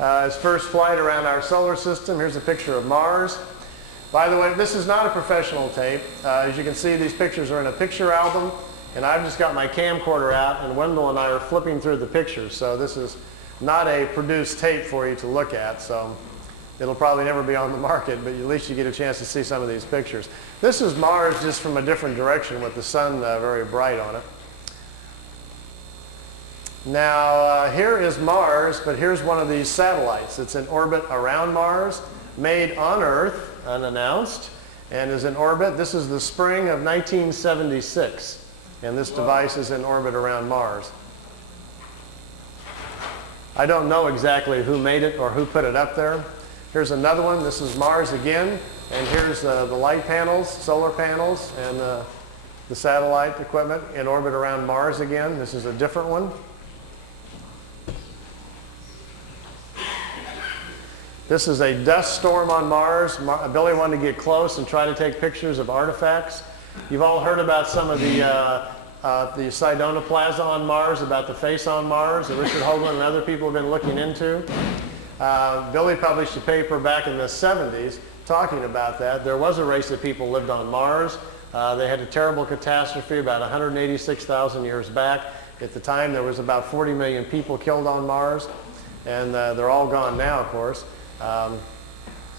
His first flight around our solar system. Here's a picture of Mars. By the way, this is not a professional tape. As you can see, these pictures are in a picture album, and I've just got my camcorder out, and Wendell and I are flipping through the pictures. So this is not a produced tape for you to look at. So it'll probably never be on the market, but at least you get a chance to see some of these pictures. This is Mars just from a different direction with the sun very bright on it. Now, here is Mars, but here's one of these satellites. It's in orbit around Mars, made on Earth, unannounced, and is in orbit. This is the spring of 1976, and this device is in orbit around Mars. I don't know exactly who made it or who put it up there. Here's another one. This is Mars again, and here's the light panels, solar panels, and the satellite equipment in orbit around Mars again. This is a different one. This is a dust storm on Mars. Billy wanted to get close and try to take pictures of artifacts. You've all heard about some of the Sidonoplasma on Mars, about the face on Mars that Richard Hoagland and other people have been looking into. Billy published a paper back in the 70s talking about that. There was a race of people lived on Mars. They had a terrible catastrophe about 186,000 years back. At the time, there was about 40 million people killed on Mars, and they're all gone now, of course.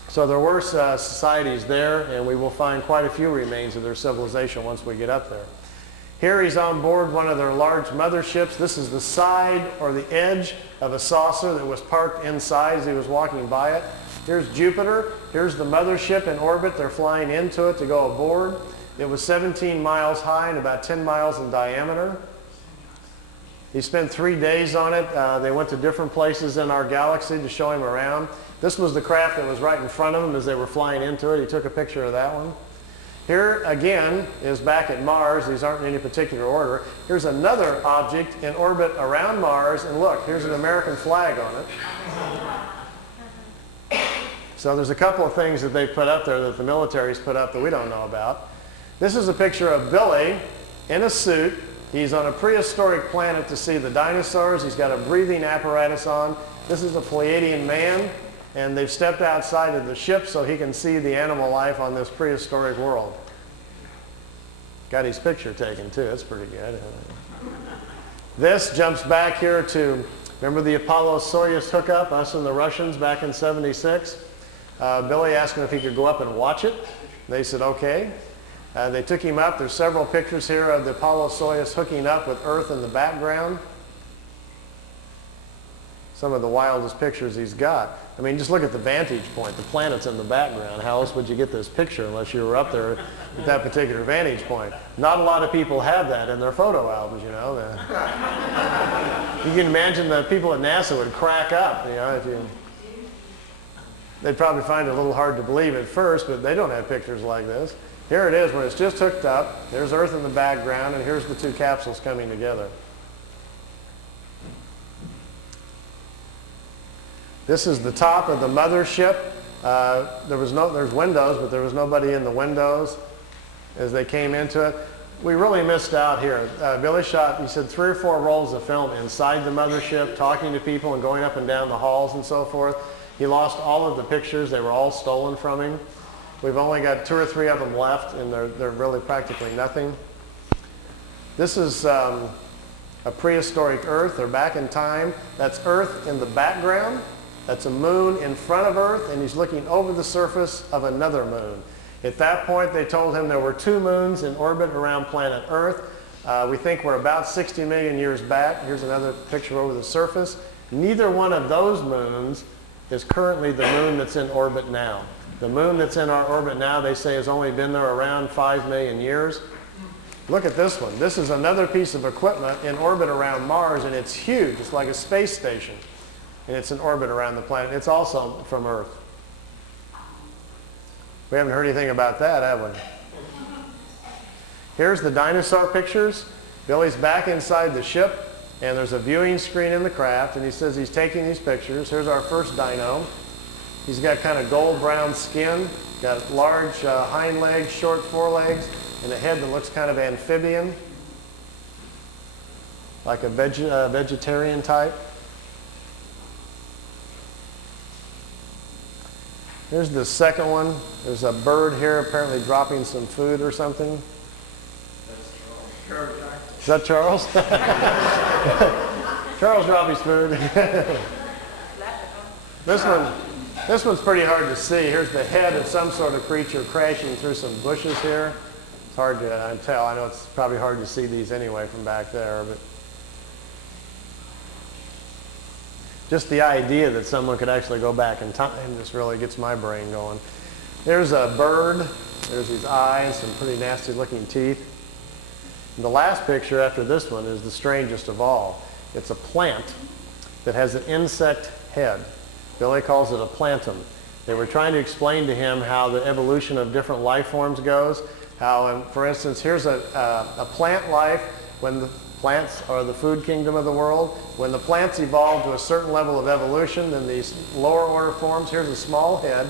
So there were societies there, and we will find quite a few remains of their civilization once we get up there. Here he's on board one of their large motherships. This is the side or the edge of a saucer that was parked inside as he was walking by it. Here's Jupiter. Here's the mothership in orbit. They're flying into it to go aboard. It was 17 miles high and about 10 miles in diameter. He spent 3 days on it. They went to different places in our galaxy to show him around. This was the craft that was right in front of him as they were flying into it. He took a picture of that one. Here again is back at Mars. These aren't in any particular order. Here's another object in orbit around Mars, and look, here's an American flag on it. So there's a couple of things that they put up there that the military's put up that we don't know about. This is a picture of Billy in a suit. He's on a prehistoric planet to see the dinosaurs. He's got a breathing apparatus on. This is a Pleiadian man, and they've stepped outside of the ship so he can see the animal life on this prehistoric world. Got his picture taken too. That's pretty good. This jumps back here to, remember the Apollo-Soyuz hookup, us and the Russians back in '76? Billy asked him if he could go up and watch it. They said, okay. They took him up. There's several pictures here of the Apollo-Soyuz hooking up with Earth in the background. Some of the wildest pictures he's got. I mean, just look at the vantage point. The planet's in the background. How else would you get this picture unless you were up there at that particular vantage point? Not a lot of people have that in their photo albums, you know. You can imagine the people at NASA would crack up, you know, if you... They'd probably find it a little hard to believe at first, but they don't have pictures like this. Here it is when it's just hooked up. There's Earth in the background, and here's the two capsules coming together. This is the top of the mothership. There's windows, but there was nobody in the windows as they came into it. We really missed out here. Billy shot, he said, 3 or 4 rolls of film inside the mothership, talking to people and going up and down the halls and so forth. He lost all of the pictures. They were all stolen from him. We've only got 2 or 3 of them left, and they're really practically nothing. This is a prehistoric Earth. They're back in time. That's Earth in the background. That's a moon in front of Earth, and he's looking over the surface of another moon. At that point, they told him there were 2 moons in orbit around planet Earth. We think we're about 60 million years back. Here's another picture over the surface. Neither one of those moons is currently the moon that's in orbit now. The moon that's in our orbit now, they say, has only been there around 5 million years. Look at this one. This is another piece of equipment in orbit around Mars, and it's huge. It's like a space station. And it's in orbit around the planet. It's also from Earth. We haven't heard anything about that, have we? Here's the dinosaur pictures. Billy's back inside the ship, and there's a viewing screen in the craft, and he says he's taking these pictures. Here's our first dino. He's got kind of gold-brown skin, got large hind legs, short forelegs, and a head that looks kind of amphibian, like a vegetarian type. Here's the second one. There's a bird here apparently dropping some food or something. Is that Charles? Charles dropped his food. This one's pretty hard to see. Here's the head of some sort of creature crashing through some bushes here. It's hard to tell. I know it's probably hard to see these anyway from back there, but just the idea that someone could actually go back in time just really gets my brain going. There's a bird. There's these eyes, some pretty nasty looking teeth. And the last picture after this one is the strangest of all. It's a plant that has an insect head. Billy calls it a plantum. They were trying to explain to him how the evolution of different life forms goes. How, for instance, here's a plant life when the plants are the food kingdom of the world. When the plants evolve to a certain level of evolution, then these lower order forms, here's a small head,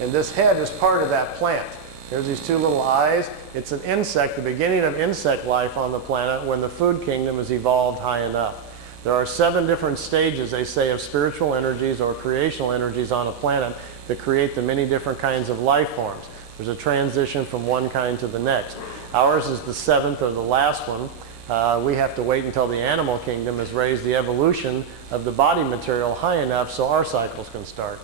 and this head is part of that plant. There's these two little eyes. It's an insect, the beginning of insect life on the planet when the food kingdom has evolved high enough. There are 7 different stages, they say, of spiritual energies or creational energies on a planet that create the many different kinds of life forms. There's a transition from one kind to the next. Ours is the 7th or the last one. We have to wait until the animal kingdom has raised the evolution of the body material high enough so our cycles can start.